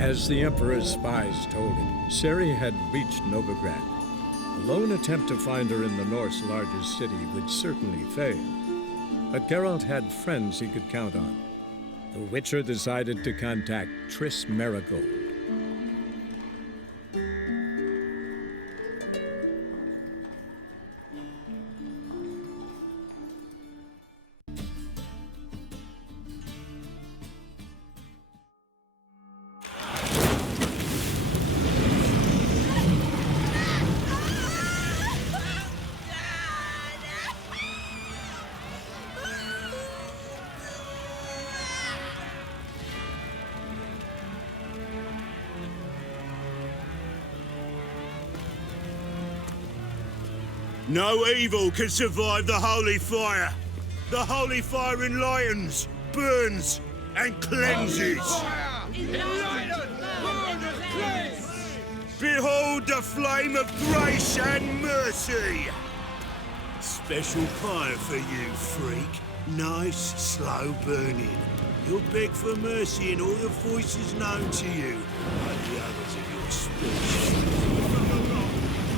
As the Emperor's spies told him, Ciri had reached Novigrad. A lone attempt to find her in the North's largest city would certainly fail. But Geralt had friends he could count on. The Witcher decided to contact Triss Merigold. No evil can survive the holy fire. The holy fire enlightens, burns, and cleanses. Behold the flame of grace and mercy. Special fire for you, freak. Nice, slow burning. You'll beg for mercy in all the voices known to you, like the others of your species.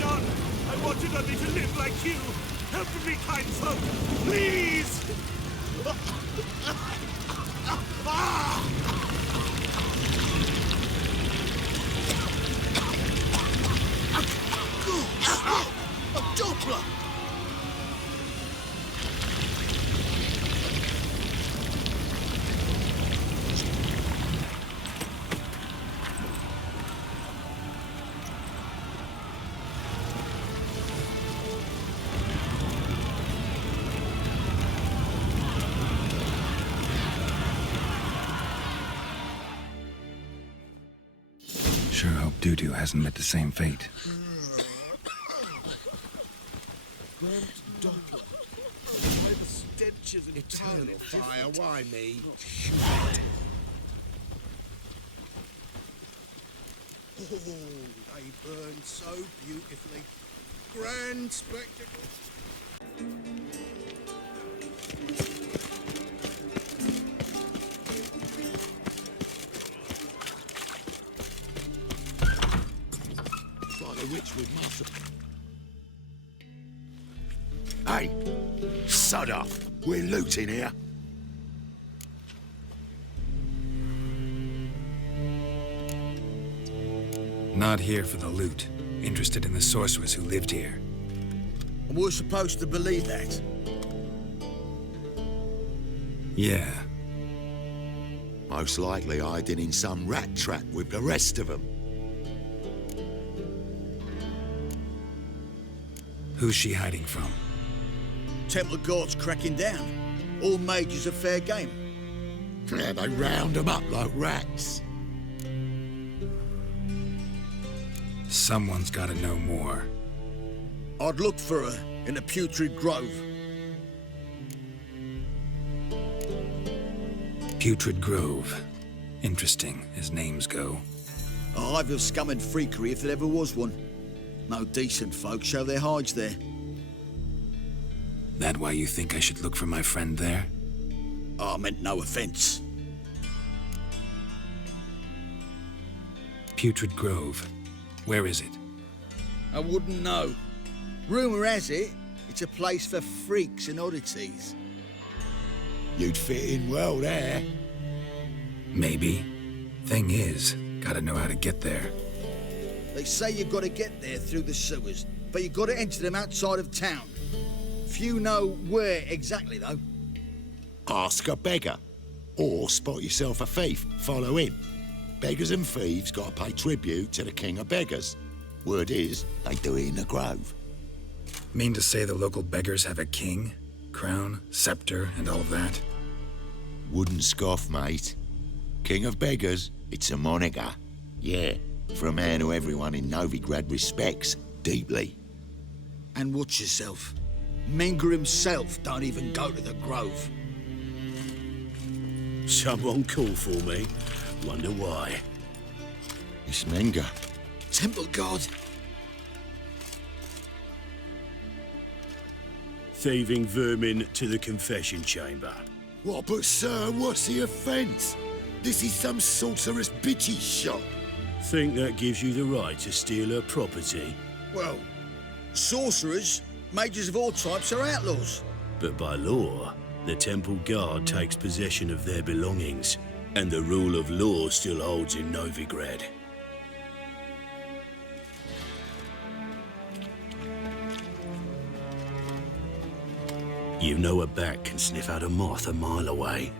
None! I wanted only to live like you! Help me, kind folk! Please! A Doppler! Sure hope Dudu hasn't met the same fate. Grand Doppler. Why the stenches and eternal fire? Why me? Oh, they burn so beautifully. Grand spectacle. It's like a witch with muscle. Hey, sod off. We're looting here. Not here for the loot. Interested in the sorceress who lived here. And we're supposed to believe that? Yeah. Most likely hiding in some rat trap with the rest of them. Who's she hiding from? Temple Guards cracking down. All mages are fair game. Yeah, they round them up like rats. Someone's gotta know more. I'd look for her in the Putrid Grove. Putrid Grove. Interesting, as names go. A hive of scum and freakery if there ever was one. No decent folk show their hides there. That why you think I should look for my friend there? I meant no offense. Putrid Grove. Where is it? I wouldn't know. Rumour has it, it's a place for freaks and oddities. You'd fit in well there. Maybe. Thing is, gotta know how to get there. They say you've got to get there through the sewers, but you've got to enter them outside of town. Few know where exactly, though. Ask a beggar. Or spot yourself a thief, follow him. Beggars and thieves got to pay tribute to the king of beggars. Word is, they do it in the grove. Mean to say the local beggars have a king? Crown, scepter, and all of that? Wouldn't scoff, mate. King of beggars, it's a moniker. Yeah, for a man who everyone in Novigrad respects deeply. And watch yourself. Menger himself don't even go to the grove. Someone call for me. Wonder why. It's Menger. Temple Guard. Thieving vermin to the confession chamber. What, but sir, what's the offence? This is some sorcerer's bitchy shop. Think that gives you the right to steal her property? Well, sorcerers, mages of all types are outlaws. But by law, the temple guard takes possession of their belongings, and the rule of law still holds in Novigrad. You know a bat can sniff out a moth a mile away.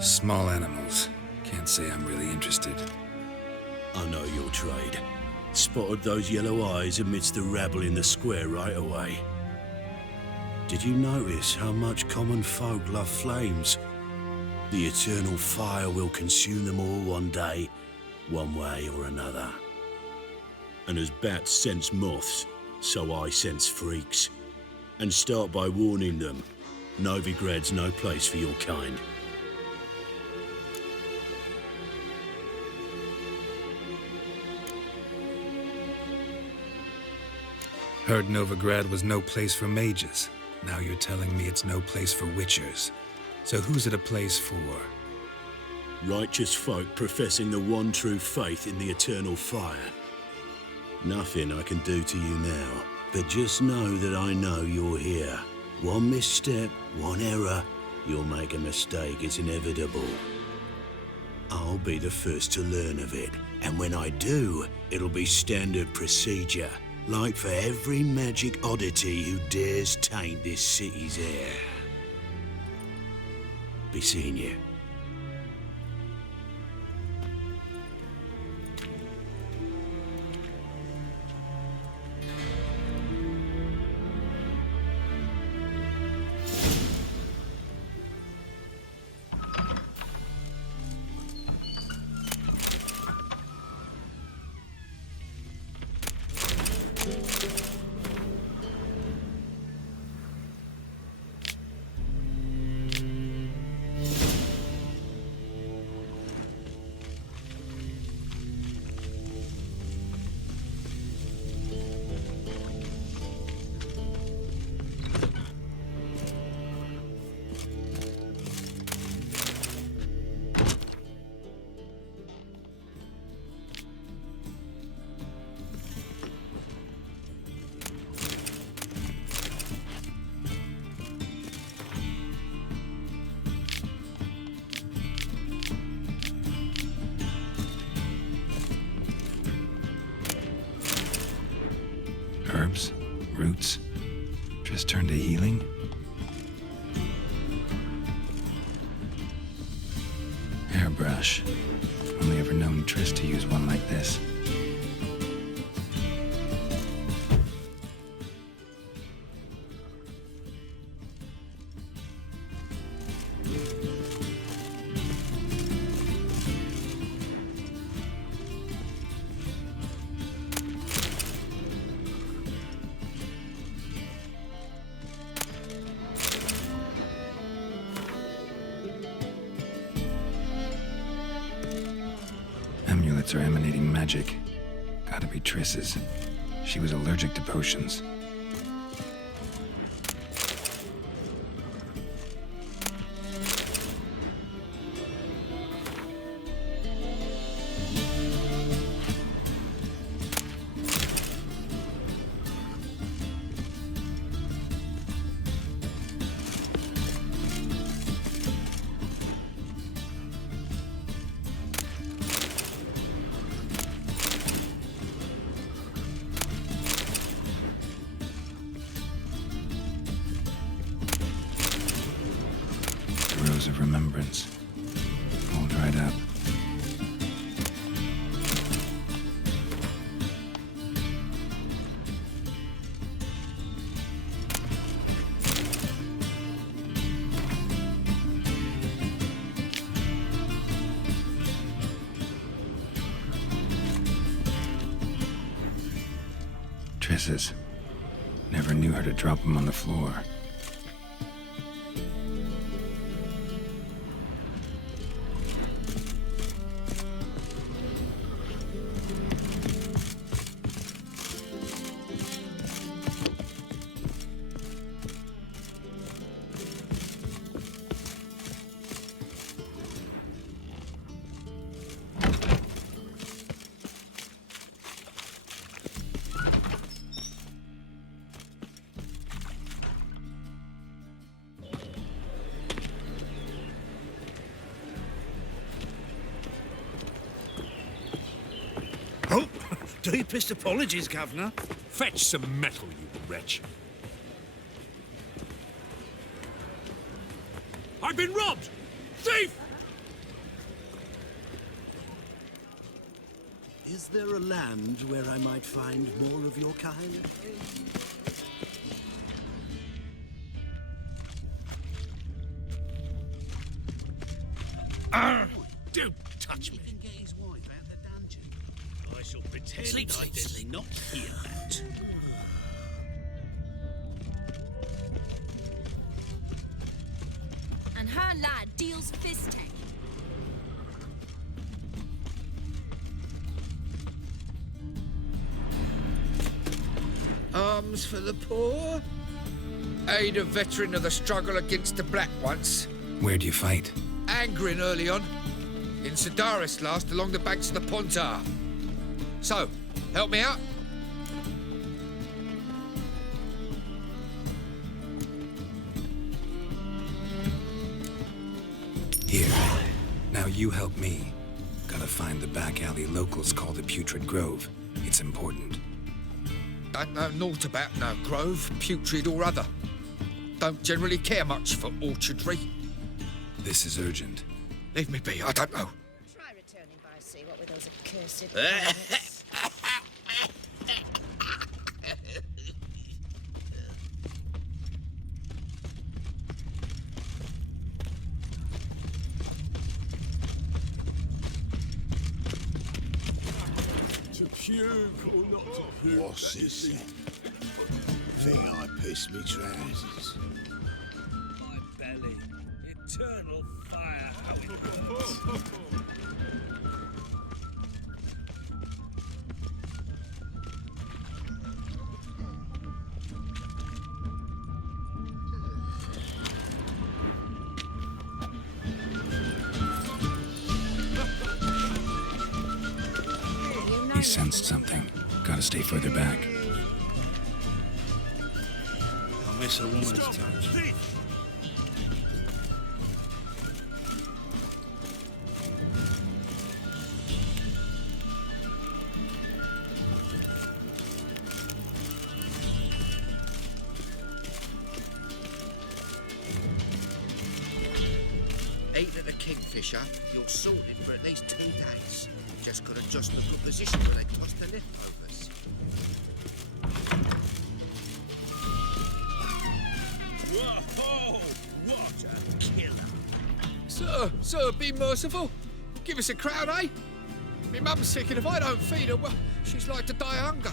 Small animals. Can't say I'm really interested. I know your trade. Spotted those yellow eyes amidst the rabble in the square right away. Did you notice how much common folk love flames? The eternal fire will consume them all one day, one way or another. And as bats sense moths, so I sense freaks. And start by warning them, Novigrad's no place for your kind. Heard Novigrad was no place for mages. Now you're telling me it's no place for witchers. So who's it a place for? Righteous folk professing the one true faith in the eternal fire. Nothing I can do to you now, but just know that I know you're here. One misstep, one error, you'll make a mistake, it's inevitable. I'll be the first to learn of it, and when I do, it'll be standard procedure. Like for every magic oddity who dares taint this city's air. Be seeing you. Herbs? Roots? Just turned to healing? Hairbrush. Only ever known Triss to use one like this. Amulets are emanating magic. Gotta be Triss's. She was allergic to potions. Rose of remembrance, all dried up. Triss's. Never knew her to drop them on the floor. Deepest apologies, Governor. Fetch some metal, you wretch. I've been robbed! Thief! Is there a land where I might find more of your kind? Don't touch me. He can get his wife out the dungeon. I shall pretend Sleep, I sleep, did sleep. not hear that. And her lad deals fisting. Arms for the poor? Aid a veteran of the struggle against the Black once. Where do you fight? Angering early on. In Sedaris last, along the banks of the Pontar. So, help me out? Here. Now you help me. Gotta find the back alley locals call the Putrid Grove. It's important. Don't know naught about no grove, putrid or other. Don't generally care much for orchardry. This is urgent. Leave me be, I don't know. Try returning by sea, what with those accursed pirates. What's this then? Think I pissed me trousers. My belly. Eternal fire, how it burns. He sensed something. Gotta stay further back. I miss a woman's touch. Ate at the Kingfisher, you're sorted for at least 2 days. Just could adjust the good position where they tossed the leftovers. Whoa! What a killer! Sir, be merciful. Give us a crown, eh? Me mum's sick, and if I don't feed her, well, she's like to die of hunger.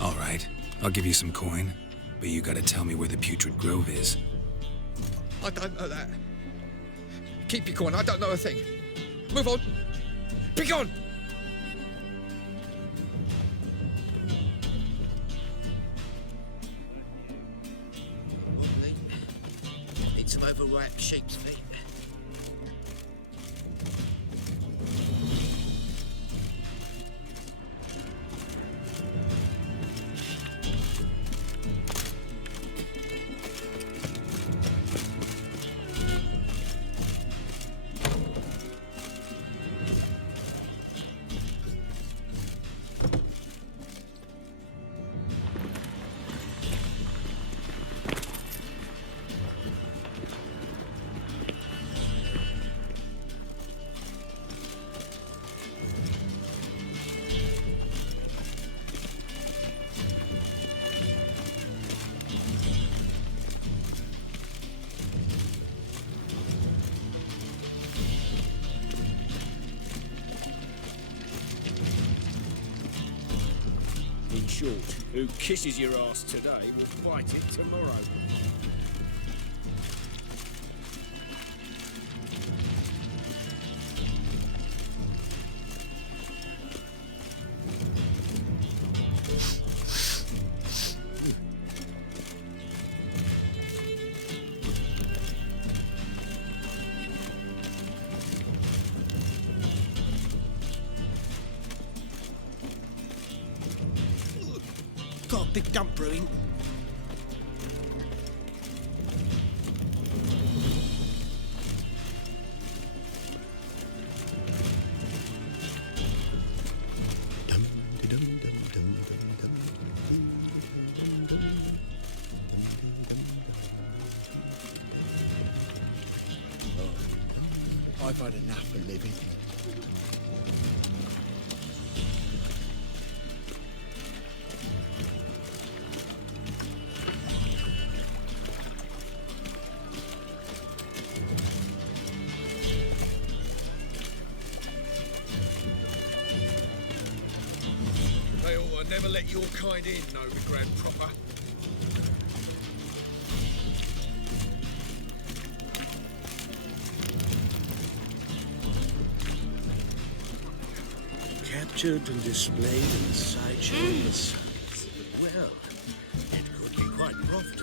All right. I'll give you some coin. But you gotta tell me where the Putrid Grove is. I don't know that. Keep your coin, I don't know a thing. Move on. Be gone! Wobbly. Need some overripe sheep's feet. In short, who kisses your ass today will fight it tomorrow. Got a big dump brewing. I've had enough of living. They ought to never let your kind in, Novigrad proper. Captured and displayed in the sideshow of the size. Well, it could be quite profitable.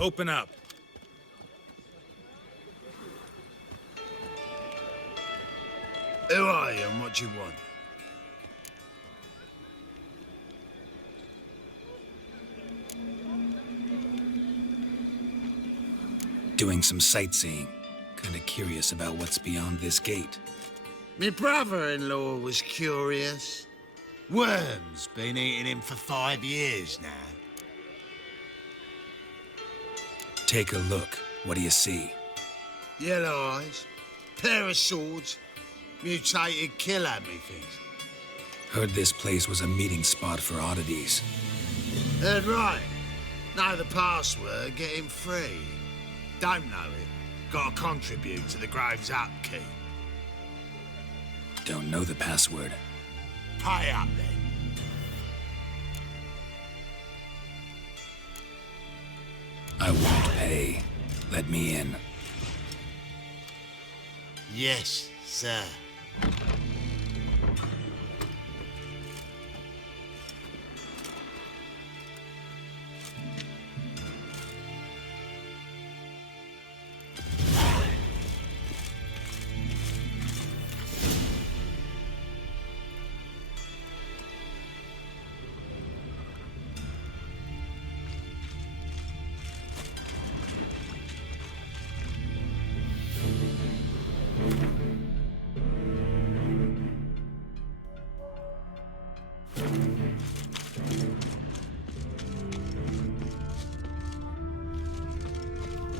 Open up. Who are you and what do you want? Doing some sightseeing. Kinda curious about what's beyond this gate. My brother-in-law was curious. Worms been eating him for 5 years now. Take a look. What do you see? Yellow eyes, pair of swords, mutated killer, methinks. Heard this place was a meeting spot for oddities. Heard right. Know the password, get him free. Don't know it, gotta contribute to the Grove's upkeep. Don't know the password. Pay up then. I won't pay. Let me in. Yes, sir.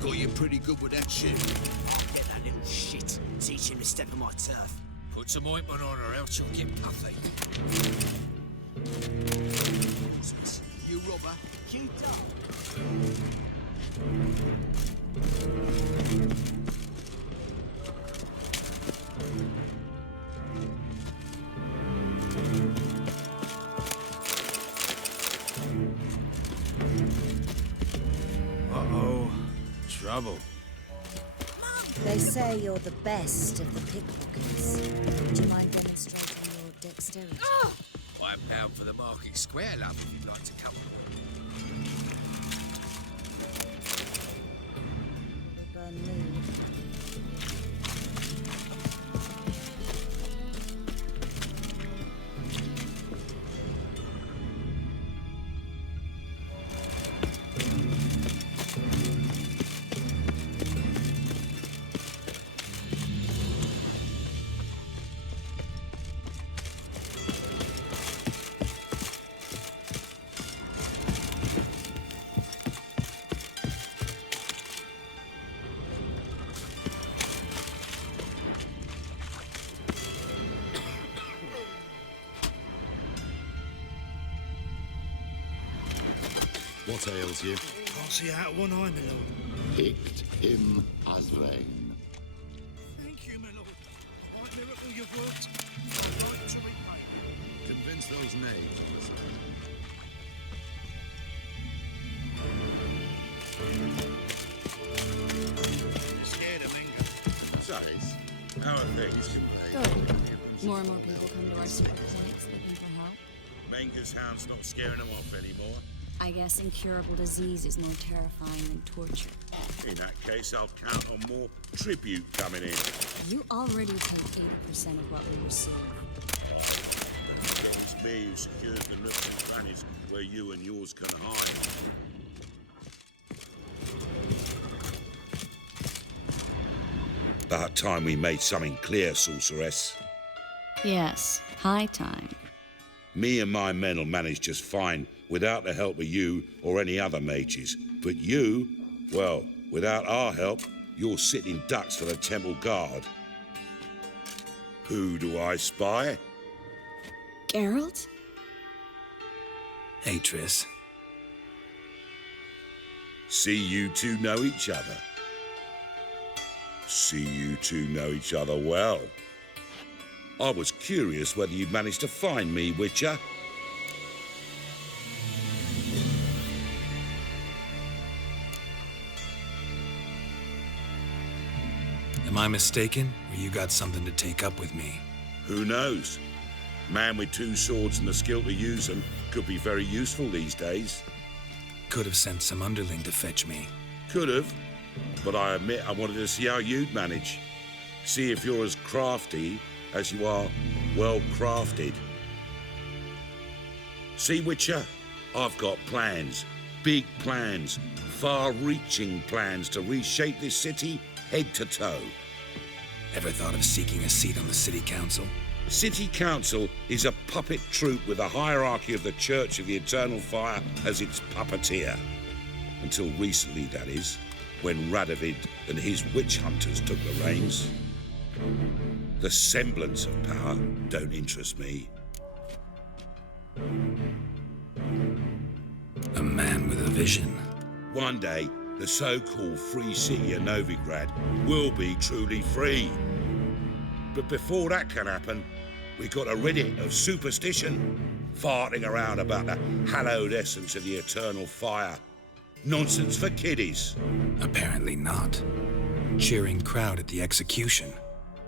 Got you pretty good with that shit. I'll get that little shit. Teach him to step on my turf. Put some ointment on her, else she'll get puffy. You robber. Cute up. Uh-oh. Trouble. They say you're the best of the pickpockets. Would you mind demonstrating your dexterity? £5 for the market square, love, if you'd like to come. They burn me. What ails you? Can't see out of one eye, my lord. Picked him as rain. Thank you, my lord. What miracle you've worked. I'd like to repay. Convince those knaves. You're scared of Menga. Size. How are things? Good. More and more people come to our secret clinics looking for help. Menga's hound's not scaring them off anymore. I guess incurable disease is more terrifying than torture. In that case, I'll count on more tribute coming in. You already take 80% of what we receive. Don't get his me who secures the nooks and crannies where you and yours can hide. About time we made something clear, sorceress. Yes, high time. Me and my men will manage just fine without the help of you or any other mages. But you, well, without our help, you're sitting ducks for the temple guard. Who do I spy? Geralt? Hey, Triss. See you two know each other. See you two know each other well. I was curious whether you'd managed to find me, Witcher. Am I mistaken, or you got something to take up with me? Who knows? Man with two swords and the skill to use them could be very useful these days. Could have sent some underling to fetch me. Could have, but I admit I wanted to see how you'd manage. See if you're as crafty as you are well-crafted. See, Witcher, I've got plans, big plans, far-reaching plans to reshape this city head to toe. Ever thought of seeking a seat on the city council? City Council is a puppet troupe with the hierarchy of the Church of the Eternal Fire as its puppeteer. Until recently, that is, when Radovid and his witch hunters took the reins. The semblance of power don't interest me. A man with a vision. One day, the so-called free city of Novigrad will be truly free. But before that can happen, we got to rid it of superstition, farting around about the hallowed essence of the eternal fire. Nonsense for kiddies. Apparently not. Cheering crowd at the execution.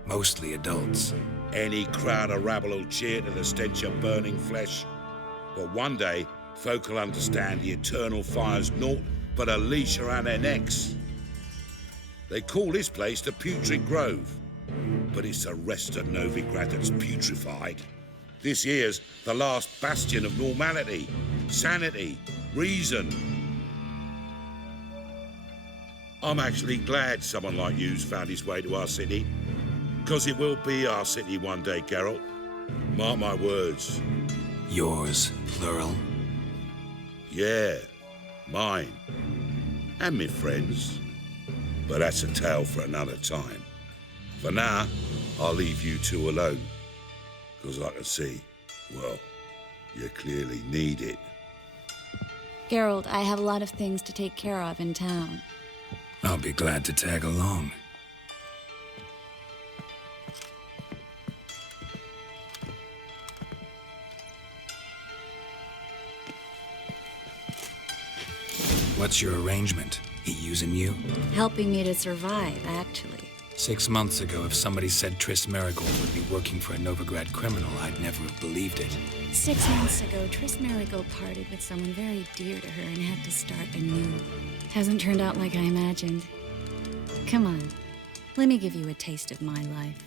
Mostly adults. Any crowd of rabble will cheer to the stench of burning flesh. But one day, folk will understand the eternal fire's naught but a leash around their necks. They call this place the Putrid Grove, but it's the rest of Novigrad that's putrefied. This here's the last bastion of normality, sanity, reason. I'm actually glad someone like you's found his way to our city, because it will be our city one day, Geralt. Mark my words. Yours, plural. Yeah, mine. And me friends. But that's a tale for another time. For now, I'll leave you two alone. Because I can see, well, you clearly need it. Geralt, I have a lot of things to take care of in town. I'll be glad to tag along. What's your arrangement? He using you? Helping me to survive, actually. 6 months ago, if somebody said Triss Merigold would be working for a Novigrad criminal, I'd never have believed it. 6 months ago, Triss Merigold parted with someone very dear to her and had to start anew. Hasn't turned out like I imagined. Come on, let me give you a taste of my life.